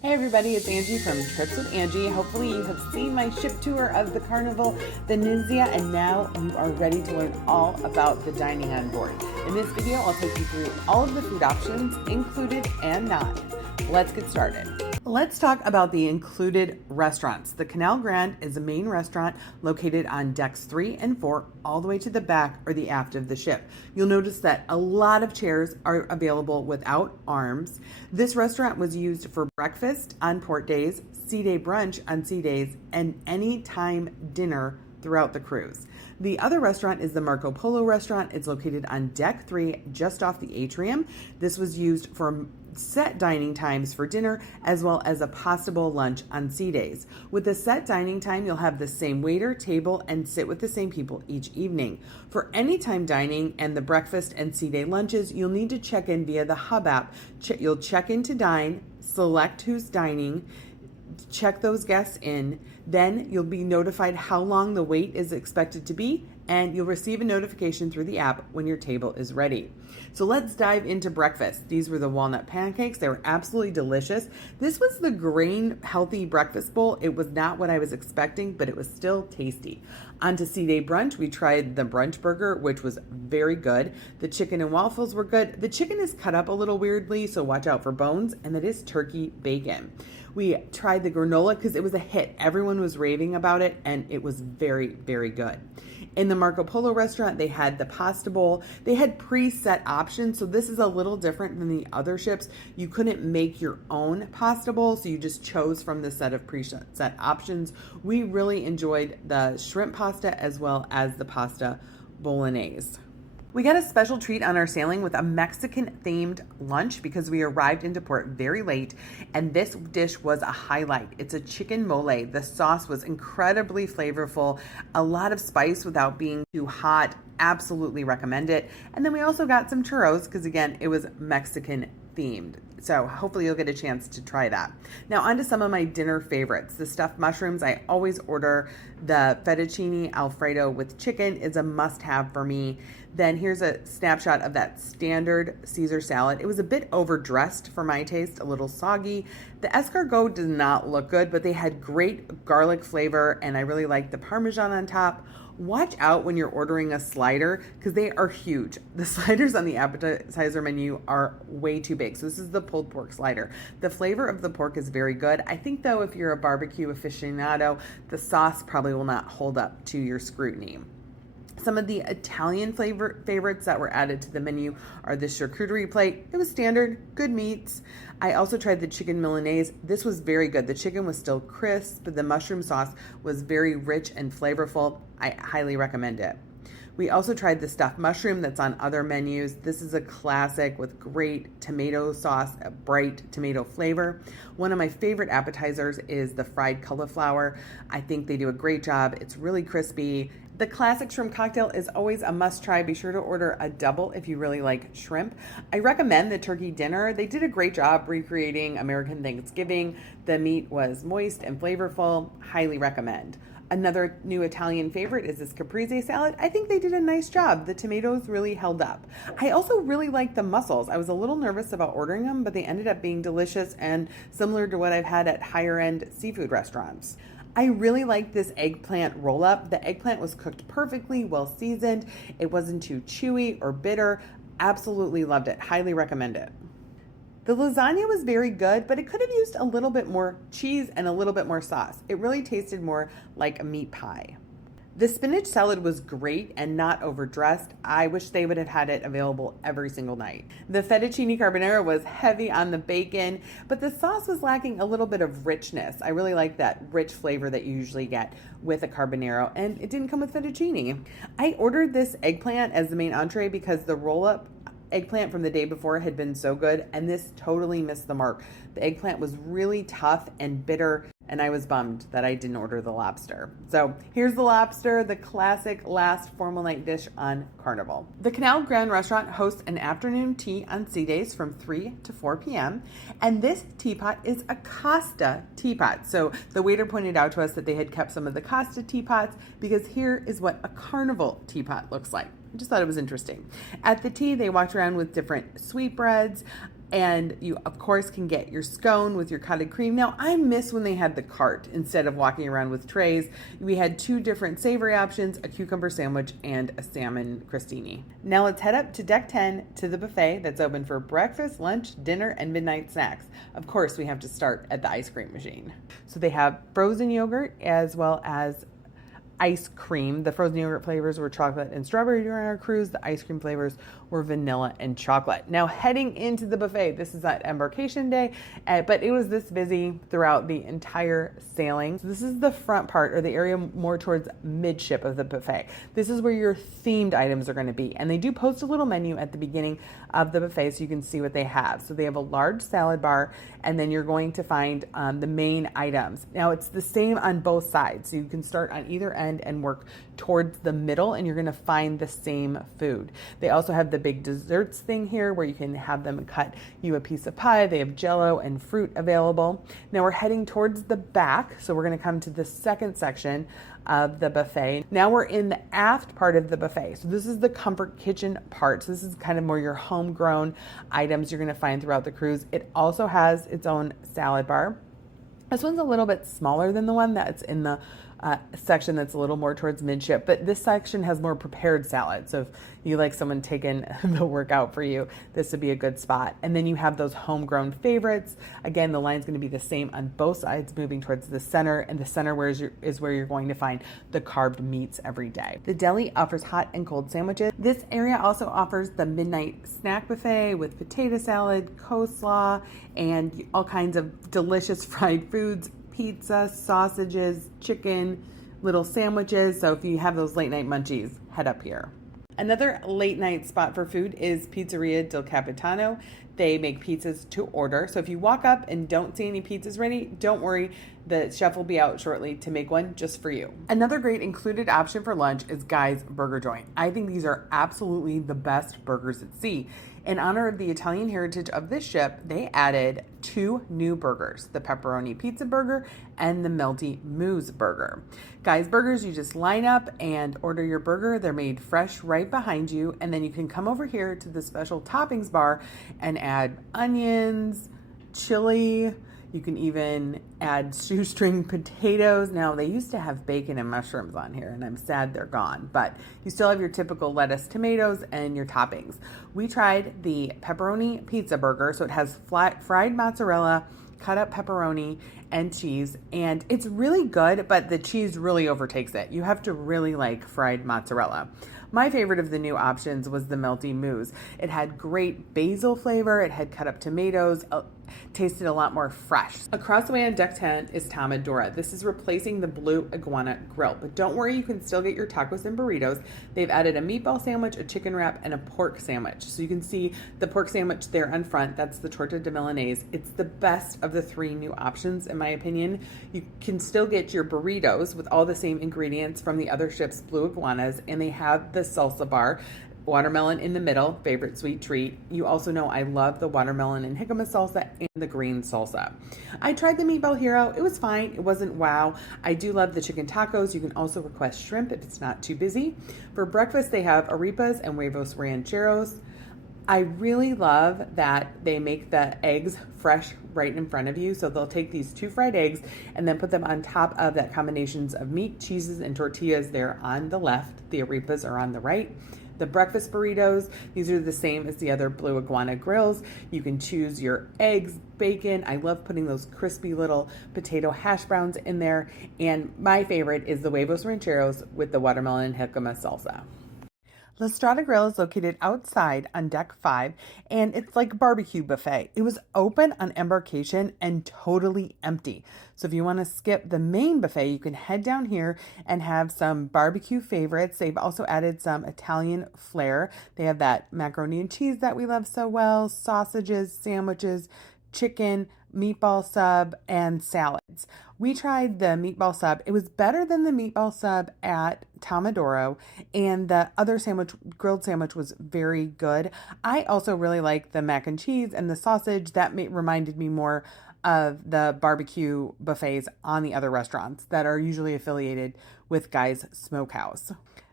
Hey everybody, it's Angie from Trips with Angie. Hopefully you have seen my ship tour of the Carnival Venezia and now you are ready to learn all about the dining on board. In this video, I'll take you through all of the food options, included and not. Let's get started. Let's talk about the included restaurants. The Canal Grande is a main restaurant located on decks 3 and 4 all the way to the back or the aft of the ship. You'll notice that a lot of chairs are available without arms. This restaurant was used for breakfast on port days, sea day brunch on sea days, and anytime dinner throughout the cruise. The other restaurant is the Marco Polo restaurant. It's located on deck 3 just off the atrium. This was used for set dining times for dinner as well as a pasta bowl lunch on sea days. With the set dining time, you'll have the same waiter, table, and sit with the same people each evening. For anytime dining and the breakfast and sea day lunches, you'll need to check in via the Hub app. You'll check in to dine, select who's dining, check those guests in, then you'll be notified how long the wait is expected to be, and you'll receive a notification through the app when your table is ready. So let's dive into breakfast. These were the walnut pancakes. They were absolutely delicious. This was the grain healthy breakfast bowl. It was not what I was expecting, but it was still tasty. On to sea day brunch, we tried the brunch burger, which was very good. The chicken and waffles were good. The chicken is cut up a little weirdly, so watch out for bones, and that is turkey bacon. We tried the granola because it was a hit. Everyone was raving about it, and it was very, very good. In the Marco Polo restaurant, they had the pasta bowl. They had preset options, so this is a little different than the other ships. You couldn't make your own pasta bowl, so you just chose from the set of preset options. We really enjoyed the shrimp pasta as well as the pasta bolognese. We got a special treat on our sailing with a Mexican-themed lunch because we arrived into port very late, and this dish was a highlight. It's a chicken mole. The sauce was incredibly flavorful, a lot of spice without being too hot. Absolutely recommend it. And then we also got some churros because, again, it was Mexican-themed. So hopefully you'll get a chance to try that. Now on to some of my dinner favorites. The stuffed mushrooms, I always order. The fettuccine alfredo with chicken is a must-have for me. Then here's a snapshot of that standard Caesar salad. It was a bit overdressed for my taste, a little soggy. The escargot did not look good, but they had great garlic flavor, and I really liked the Parmesan on top. Watch out when you're ordering a slider because they are huge. The sliders on the appetizer menu are way too big. So this is the pulled pork slider. The flavor of the pork is very good. I think though, if you're a barbecue aficionado, the sauce probably will not hold up to your scrutiny. Some of the Italian favorites that were added to the menu are the charcuterie plate. It was standard, good meats. I also tried the chicken Milanese. This was very good. The chicken was still crisp, but the mushroom sauce was very rich and flavorful. I highly recommend it. We also tried the stuffed mushroom that's on other menus. This is a classic with great tomato sauce, a bright tomato flavor. One of my favorite appetizers is the fried cauliflower. I think they do a great job. It's really crispy. The classic shrimp cocktail is always a must try. Be sure to order a double if you really like shrimp. I recommend the turkey dinner. They did a great job recreating American Thanksgiving. The meat was moist and flavorful. Highly recommend. Another new Italian favorite is this caprese salad. I think they did a nice job. The tomatoes really held up. I also really like the mussels. I was a little nervous about ordering them, but they ended up being delicious and similar to what I've had at higher end seafood restaurants. I really liked this eggplant roll up. The eggplant was cooked perfectly, well seasoned. It wasn't too chewy or bitter. Absolutely loved it. Highly recommend it. The lasagna was very good, but it could have used a little bit more cheese and a little bit more sauce. It really tasted more like a meat pie. The spinach salad was great and not overdressed. I wish they would have had it available every single night. The fettuccine carbonara was heavy on the bacon, but the sauce was lacking a little bit of richness. I really like that rich flavor that you usually get with a carbonara, and it didn't come with fettuccine. I ordered this eggplant as the main entree because the roll-up eggplant from the day before had been so good, and this totally missed the mark. The eggplant was really tough and bitter, and I was bummed that I didn't order the lobster. So here's the lobster, the classic last formal night dish on Carnival. The Canal Grande restaurant hosts an afternoon tea on sea days from 3 to 4 p.m. And this teapot is a Costa teapot. So the waiter pointed out to us that they had kept some of the Costa teapots because here is what a Carnival teapot looks like. I just thought it was interesting. At the tea, they walked around with different sweetbreads. And you, of course, can get your scone with your cutted cream. Now, I miss when they had the cart instead of walking around with trays. We had 2 different savory options, a cucumber sandwich and a salmon crostini. Now let's head up to deck 10 to the buffet that's open for breakfast, lunch, dinner, and midnight snacks. Of course, we have to start at the ice cream machine. So they have frozen yogurt as well as ice cream. The frozen yogurt flavors were chocolate and strawberry during our cruise. The ice cream flavors were vanilla and chocolate. Now heading into the buffet, this is at embarkation day, but it was this busy throughout the entire sailing. So this is the front part, or the area more towards midship of the buffet. This is where your themed items are going to be. And they do post a little menu at the beginning of the buffet so you can see what they have. So they have a large salad bar, and then you're going to find the main items. Now it's the same on both sides. So you can start on either end and work towards the middle, and you're going to find the same food. They also have the big desserts thing here where you can have them cut you a piece of pie. They have jello and fruit available. Now we're heading towards the back, so we're going to come to the second section of the buffet. Now we're in the aft part of the buffet. So this is the comfort kitchen part. So this is kind of more your homegrown items you're going to find throughout the cruise. It also has its own salad bar. This one's a little bit smaller than the one that's in the section that's a little more towards midship, but this section has more prepared salad. So if you like someone taking the work out for you, this would be a good spot. And then you have those homegrown favorites. Again, the line's going to be the same on both sides, moving towards the center, and the center is where you're going to find the carved meats every day. The deli offers hot and cold sandwiches. This area also offers the midnight snack buffet with potato salad, coleslaw, and all kinds of delicious fried foods, pizza, sausages, chicken, little sandwiches. So if you have those late night munchies, head up here. Another late night spot for food is Pizzeria Del Captiano. They make pizzas to order. So if you walk up and don't see any pizzas ready, don't worry. The chef will be out shortly to make one just for you. Another great included option for lunch is Guy's Burger Joint. I think these are absolutely the best burgers at sea. In honor of the Italian heritage of this ship, they added 2 new burgers, the pepperoni pizza burger and the melty mousse burger. Guy's Burgers, you just line up and order your burger. They're made fresh right behind you, and then you can come over here to the special toppings bar and add onions, chili. You can even add shoestring potatoes. Now, they used to have bacon and mushrooms on here, and I'm sad they're gone, but you still have your typical lettuce, tomatoes, and your toppings. We tried the pepperoni pizza burger, so it has fried mozzarella, cut up pepperoni, and cheese, and it's really good, but the cheese really overtakes it. You have to really like fried mozzarella. My favorite of the new options was the melty mousse. It had great basil flavor, it had cut up tomatoes, tasted a lot more fresh. Across the way on deck 10 is Tomodoro. This is replacing the Blue Iguana Grill, but don't worry, you can still get your tacos and burritos. They've added a meatball sandwich, a chicken wrap, and a pork sandwich. So you can see the pork sandwich there on front. That's the torta de Milanese. It's the best of the 3 new options, in my opinion. You can still get your burritos with all the same ingredients from the other ship's Blue Iguanas, and they have the salsa bar. Watermelon in the middle, favorite sweet treat. You also know I love the watermelon and jicama salsa and the green salsa. I tried the meatball hero. It was fine. It wasn't wow. I do love the chicken tacos. You can also request shrimp if it's not too busy. For breakfast, they have arepas and huevos rancheros. I really love that they make the eggs fresh right in front of you. So they'll take these 2 fried eggs and then put them on top of that combinations of meat, cheeses, and tortillas there on the left. The arepas are on the right. The breakfast burritos, these are the same as the other Blue Iguana grills. You can choose your eggs, bacon. I love putting those crispy little potato hash browns in there. And my favorite is the huevos rancheros with the watermelon and jicama salsa. The Strada Grill is located outside on deck 5, and it's like a barbecue buffet. It was open on embarkation and totally empty. So if you want to skip the main buffet, you can head down here and have some barbecue favorites. They've also added some Italian flair. They have that macaroni and cheese that we love so well, sausages, sandwiches, chicken, meatball sub, and salads. We tried the meatball sub. It was better than the meatball sub at Tomodoro, and the other sandwich, grilled sandwich, was very good. I also really like the mac and cheese and the sausage. That reminded me more of the barbecue buffets on the other restaurants that are usually affiliated with Guy's Smokehouse.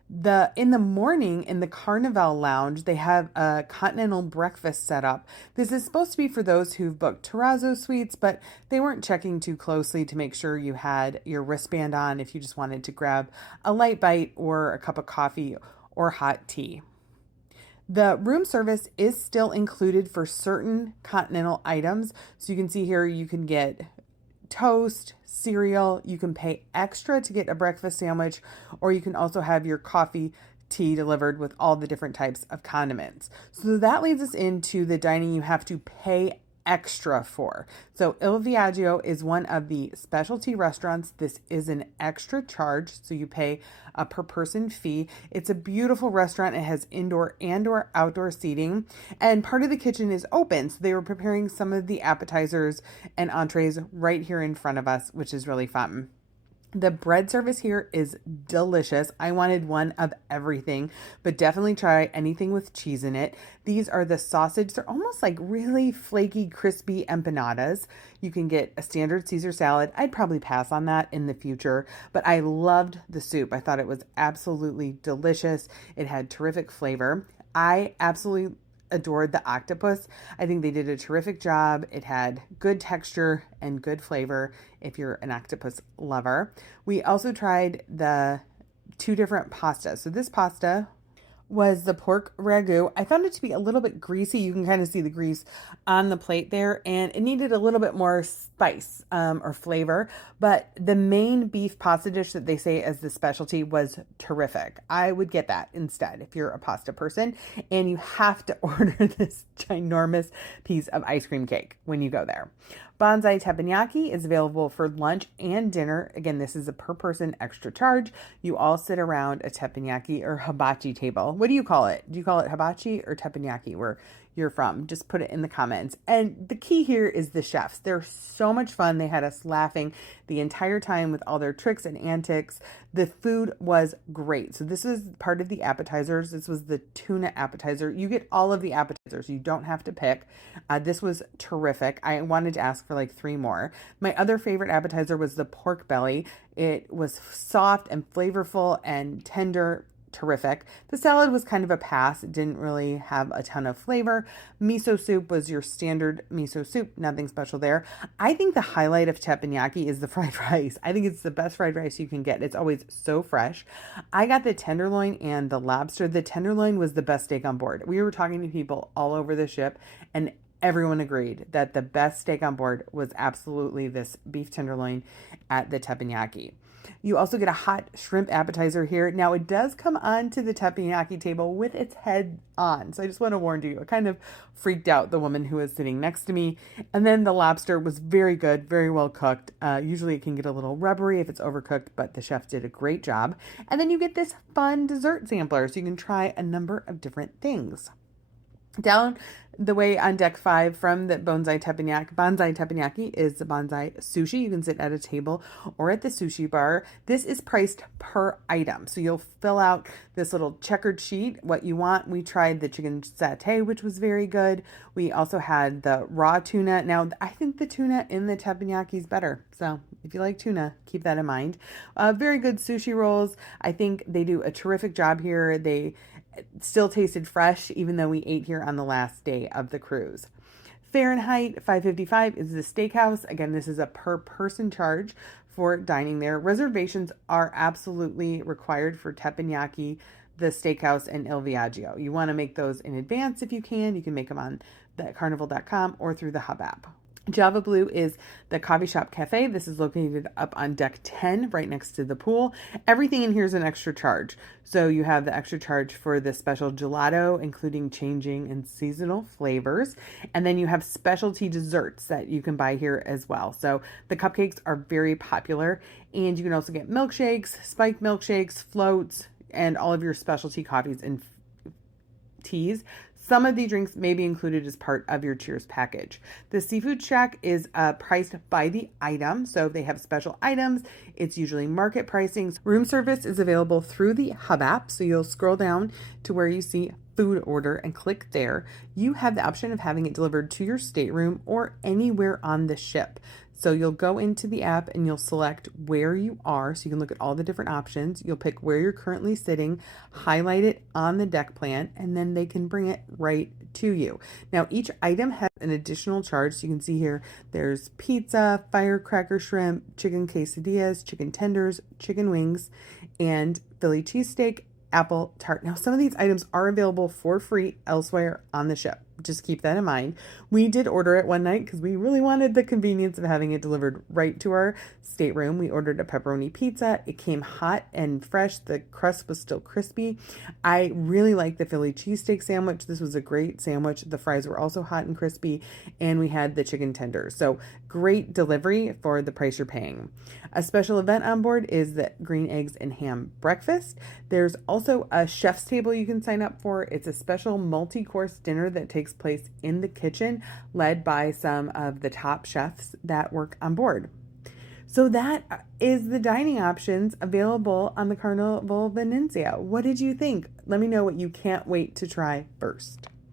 In the morning in the Carnival Lounge, they have a continental breakfast set up. This is supposed to be for those who've booked terrazzo suites, but they weren't checking too closely to make sure you had your wristband on if you just wanted to grab a light bite or a cup of coffee or hot tea. The room service is still included for certain continental items. So you can see here you can get toast, cereal, you can pay extra to get a breakfast sandwich, or you can also have your coffee, tea delivered with all the different types of condiments. So that leads us into the dining you have to pay extra for. So Il Viaggio is one of the specialty restaurants. This is an extra charge, so you pay a per person fee. It's a beautiful restaurant. It has indoor and or outdoor seating, and part of the kitchen is open. So they were preparing some of the appetizers and entrees right here in front of us, which is really fun. The bread service here is delicious. I wanted one of everything, but definitely try anything with cheese in it. These are the sausage. They're almost like really flaky, crispy empanadas. You can get a standard Caesar salad. I'd probably pass on that in the future, but I loved the soup. I thought it was absolutely delicious. It had terrific flavor. I absolutely adored the octopus. I think they did a terrific job. It had good texture and good flavor if you're an octopus lover. We also tried the 2 different pastas. So this pasta was the pork ragu. I found it to be a little bit greasy. You can kind of see the grease on the plate there, and it needed a little bit more spice or flavor. But the main beef pasta dish that they say as the specialty was terrific. I would get that instead if you're a pasta person, and you have to order this ginormous piece of ice cream cake when you go there. Bonsai Teppanyaki is available for lunch and dinner. Again, this is a per person extra charge. You all sit around a teppanyaki or hibachi table. What do you call it? Do you call it hibachi or teppanyaki where you're from? Just put it in the comments. And the key here is the chefs. They're so much fun. They had us laughing the entire time with all their tricks and antics. The food was great. So this was part of the appetizers. This was the tuna appetizer. You get all of the appetizers. You don't have to pick. This was terrific. I wanted to ask for like 3 more. My other favorite appetizer was the pork belly. It was soft and flavorful and tender. Terrific. The salad was kind of a pass. It didn't really have a ton of flavor. Miso soup was your standard miso soup. Nothing special there. I think the highlight of teppanyaki is the fried rice. I think it's the best fried rice you can get. It's always so fresh. I got the tenderloin and the lobster. The tenderloin was the best steak on board. We were talking to people all over the ship, and everyone agreed that the best steak on board was absolutely this beef tenderloin at the teppanyaki. You also get a hot shrimp appetizer here. Now, it does come onto the teppanyaki table with its head on. So I just want to warn you, it kind of freaked out the woman who was sitting next to me. And then the lobster was very good, very well cooked. Usually it can get a little rubbery if it's overcooked, but the chef did a great job. And then you get this fun dessert sampler, so you can try a number of different things. Down the way on deck 5 from the Bonsai Teppanyaki is the Bonsai Sushi. You can sit at a table or at the sushi bar. This is priced per item. So you'll fill out this little checkered sheet, what you want. We tried the chicken satay, which was very good. We also had the raw tuna. Now, I think the tuna in the teppanyaki is better. So if you like tuna, keep that in mind. Very good sushi rolls. I think they do a terrific job here. They still tasted fresh, even though we ate here on the last day of the cruise. Fahrenheit 555 is the Steakhouse. Again, this is a per person charge for dining there. Reservations are absolutely required for teppanyaki, the Steakhouse, and Il Viaggio. You want to make those in advance if you can. You can make them on the carnival.com or through the Hub app. Java Blue is the coffee shop cafe. This is located up on deck 10, right next to the pool. Everything in here is an extra charge. So you have the extra charge for the special gelato, including changing and seasonal flavors. And then you have specialty desserts that you can buy here as well. So the cupcakes are very popular. And you can also get milkshakes, spiked milkshakes, floats, and all of your specialty coffees and teas. Some of the drinks may be included as part of your Cheers package. The Seafood Shack is priced by the item. So if they have special items, it's usually market pricing. Room service is available through the Hub app. So you'll scroll down to where you see food order and click there. You have the option of having it delivered to your stateroom or anywhere on the ship. So you'll go into the app and you'll select where you are. So you can look at all the different options. You'll pick where you're currently sitting, highlight it on the deck plan, and then they can bring it right to you. Now, each item has an additional charge. So you can see here, there's pizza, firecracker shrimp, chicken quesadillas, chicken tenders, chicken wings, and Philly cheesesteak, apple tart. Now, some of these items are available for free elsewhere on the ship. Just keep that in mind. We did order it one night because we really wanted the convenience of having it delivered right to our stateroom. We ordered a pepperoni pizza. It came hot and fresh. The crust was still crispy. I really like the Philly cheesesteak sandwich. This was a great sandwich. The fries were also hot and crispy, and we had the chicken tenders. So great delivery for the price you're paying. A special event on board is the green eggs and ham breakfast. There's also a chef's table you can sign up for. It's a special multi-course dinner that takes place in the kitchen, led by some of the top chefs that work on board. So that is the dining options available on the Carnival Venezia. What did you think? Let me know what you can't wait to try first.